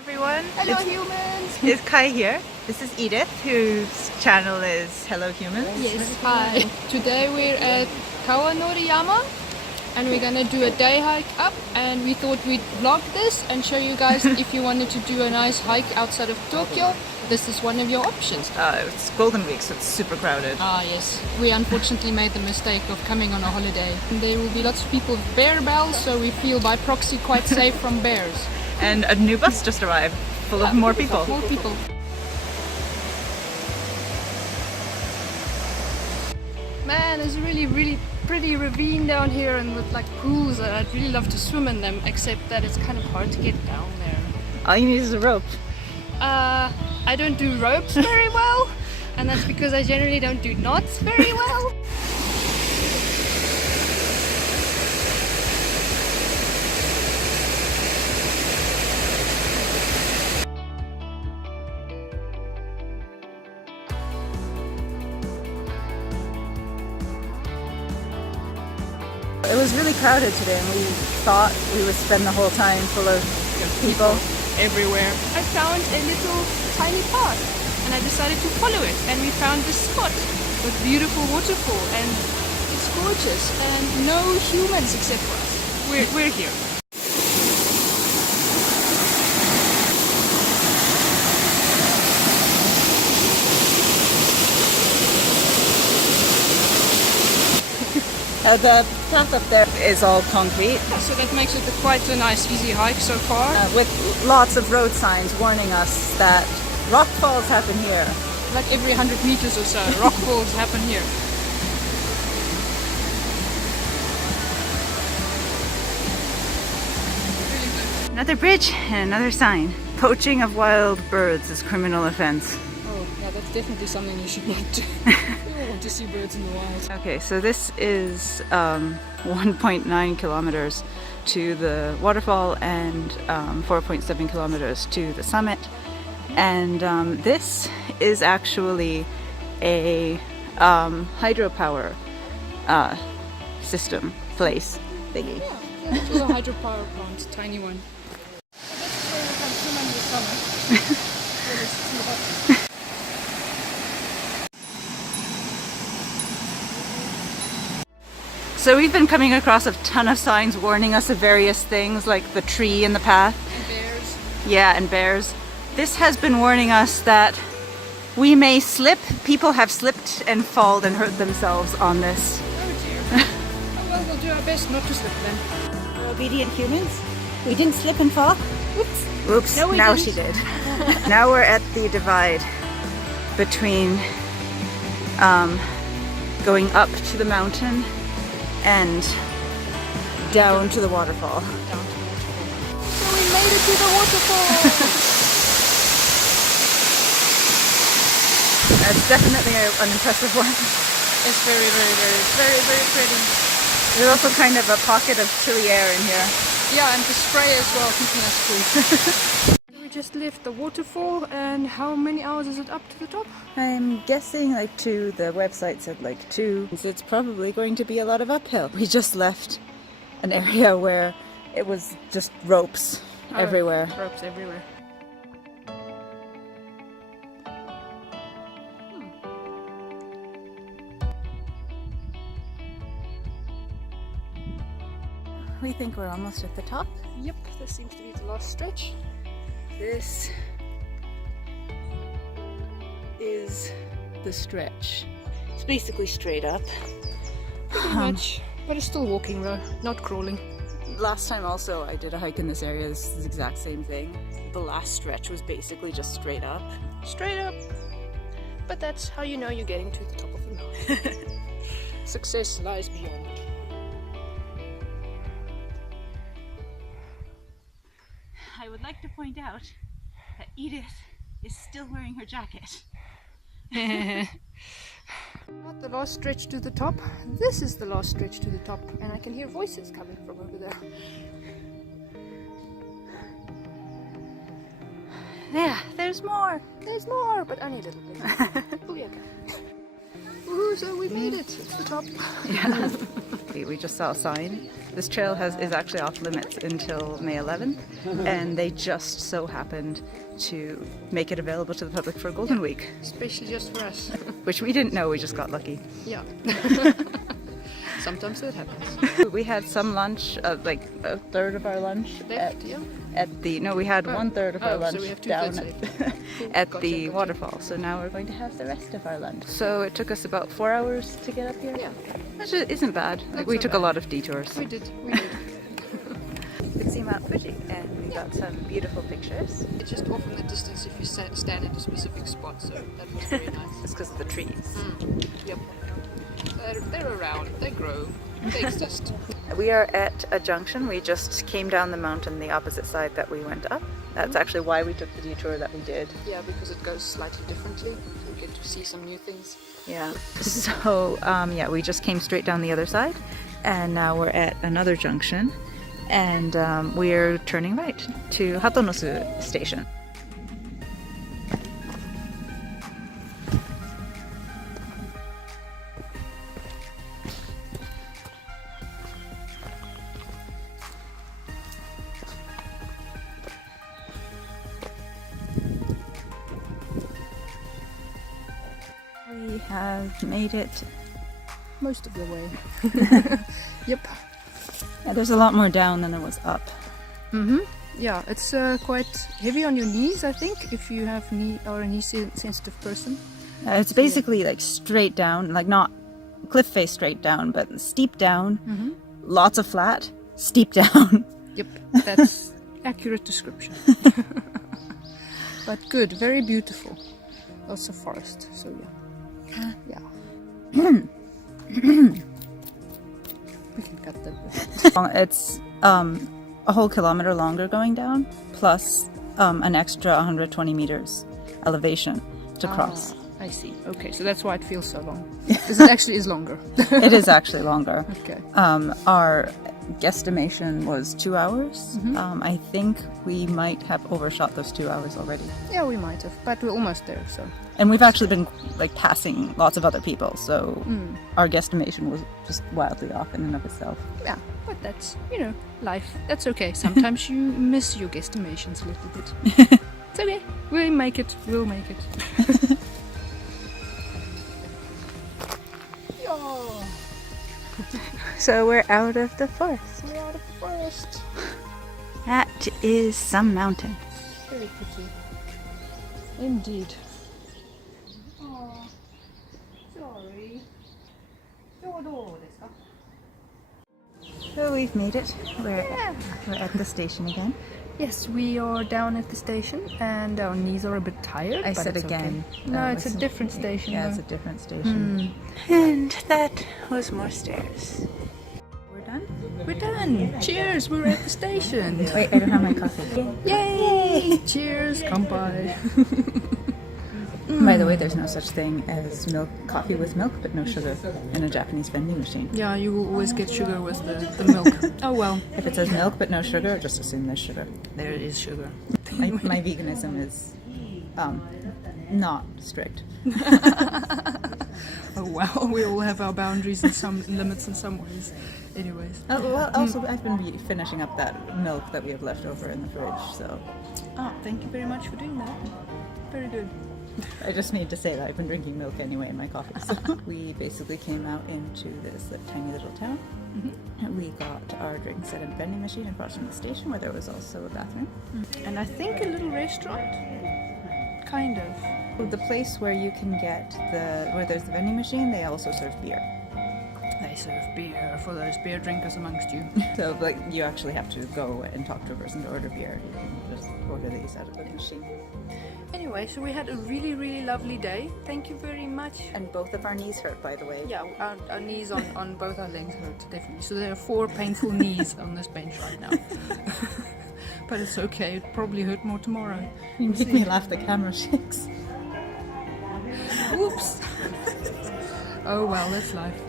everyone. Hello humans! Is Kai here? This is Edith, whose channel is Hello Humans. Yes, hi. Today we're at Kawanori and we're gonna do a day hike up, and we thought we'd vlog this and show you guys if you wanted to do a nice hike outside of Tokyo. This is one of your options. It's Golden Week, so it's super crowded. Ah yes, we unfortunately made the mistake of coming on a holiday. And there will be lots of people with bear bells, so we feel by proxy quite safe from bears. And a new bus just arrived, full of more people. More people. Man, there's a really pretty ravine down here and with like pools, and I'd really love to swim in them, except that it's kind of hard to get down there. All you need is a rope. I don't do ropes very well, and that's because I generally don't do knots very well. It was really crowded today, and we thought we would spend the whole time full of people Everywhere. I found a little tiny path and I decided to follow it, and we found this spot with beautiful waterfall, and it's gorgeous, and no humans except for us. We're here. The path up there is all concrete, So that makes it quite a nice easy hike so far. with lots of road signs warning us that rock falls happen here. Like every 100 meters or so, rock falls happen here. Really good. Another bridge and another sign. Poaching of wild birds is criminal offense. Oh, yeah, that's definitely something you should not do. You don't want to see birds in the wild. Okay, so this is 1.9 kilometers to the waterfall and 4.7 kilometers to the summit. And this is actually a hydropower system place thingy. Yeah, it's a hydropower plant, tiny one. That's where we can swim in the summer. When it's too hot. So we've been coming across a ton of signs warning us of various things, like the tree in the path. And bears. Yeah, and bears. This has been warning us that we may slip. People have slipped and fallen and hurt themselves on this. Oh dear. Oh well, we'll do our best not to slip then. We're obedient humans. We didn't slip and fall. Oops. Oops, No, we now didn't. she did. Now we're at the divide between going up to the mountain and down to the waterfall. Down to the waterfall. So we made it to the waterfall! That's definitely an impressive one. It's very pretty. There's also kind of a pocket of chilly air in here. Yeah, and the spray as well, keeping us cool. We just left the waterfall, and how many hours is it up to the top? I'm guessing like 2. The website said like 2. So it's probably going to be a lot of uphill. We just left an area where it was just ropes everywhere. Ropes everywhere. We think we're almost at the top. Yep, this seems to be the last stretch. This is the stretch. It's basically straight up. Pretty much. But it's still walking though, not crawling. Last time also I did a hike in this area. This is the exact same thing. The last stretch was basically just straight up. Straight up. But that's how you know you're getting to the top of the mountain. Success lies beyond. I would like to point out that Edith is still wearing her jacket. Not the last stretch to the top. This is the last stretch to the top, and I can hear voices coming from over there. Yeah, there's more. There's more, but only a little bit. We'll be okay. Woohoo, so we made it. It's the top. Yeah. We just saw a sign This trail is actually off limits until May 11th, and they just so happened to make it available to the public for Golden Week. Especially just for us. Which we didn't know, we just got lucky. Yeah. Sometimes that happens. We had some lunch, like a third of our lunch Left, yeah. we had 1/3 of our lunch so we have down 2/3 at Gotcha, the gotcha. waterfall. So now we're going to have the rest of our lunch. So it took us about 4 hours to get up here. Yeah. Which isn't bad. Not We so took bad. a lot of detours. We did. We could see Mount Fuji, and we got some beautiful pictures. It's just off in the distance if you stand at a specific spot, so that was very nice. It's because of the trees. Yep. They're around, they grow, they exist. We are at a junction. We just came down the mountain the opposite side that we went up. That's actually why we took the detour that we did. Yeah, because it goes slightly differently, so we get to see some new things. Yeah. So, we just came straight down the other side, and now we're at another junction, and we're turning right to Hatonosu Station. We have made it. Most of the way. Yep. Yeah, there's a lot more down than there was up. Yeah, it's quite heavy on your knees, I think, if you have knee sensitive person. It's basically like straight down, like not cliff face straight down, but steep down, lots of flat, steep down. Yep, that's accurate description. But good, very beautiful. Lots of forest, so yeah. Yeah. We can cut that. It's a whole kilometer longer going down, plus an extra 120 meters elevation to cross. I see. Okay, so that's why it feels so long. Because it actually is longer. It is actually longer. Okay. Our guesstimation was 2 hours. I think we might have overshot those 2 hours already. Yeah, we might have, but we're almost there, so. And we've actually been like passing lots of other people, so our guesstimation was just wildly off in and of itself. Yeah, but that's, life. That's okay. Sometimes you miss your guesstimations a little bit. It's okay. We'll make it. We'll make it. So we're out of the forest. We're out of the forest. That is some mountain. Very pretty. Indeed. Oh, sorry. So we've made it. We're at the station again. Yes, we are down at the station and our knees are a bit tired. I but said it's again. Okay. No, it's a different station. Yeah, though. it's a different station. And that was more stairs. We're done? We're done. Cheers, we're at the station. Wait, I don't have my coffee. Yay! Cheers, kampai. By the way, there's no such thing as coffee with milk, but no sugar in a Japanese vending machine. Yeah, you will always get sugar with the milk. Oh well. If it says milk but no sugar, just assume there's sugar. There is sugar. My veganism is not strict. Oh well, we all have our boundaries and some limits in some ways. Anyways. Also, I've been finishing up that milk that we have left over in the fridge, so... Oh, thank you very much for doing that. Very good. I just need to say that I've been drinking milk anyway in my coffee. So we basically came out into this tiny little town. And we got our drinks at a vending machine across from the station where there was also a bathroom. And I think a little restaurant? Kind of. The place where you can get where there's the vending machine, they also serve beer. They serve beer for those beer drinkers amongst you. So like you actually have to go and talk to a person to order beer. You can just order these out of the machine. Anyway, so we had a really, really lovely day. Thank you very much. And both of our knees hurt, by the way. Yeah, our knees on both our legs hurt, definitely. So there are 4 painful knees on this bench right now. But it's okay, it probably hurt more tomorrow. You make me laugh, the camera shakes. Oops. Oh well, that's life.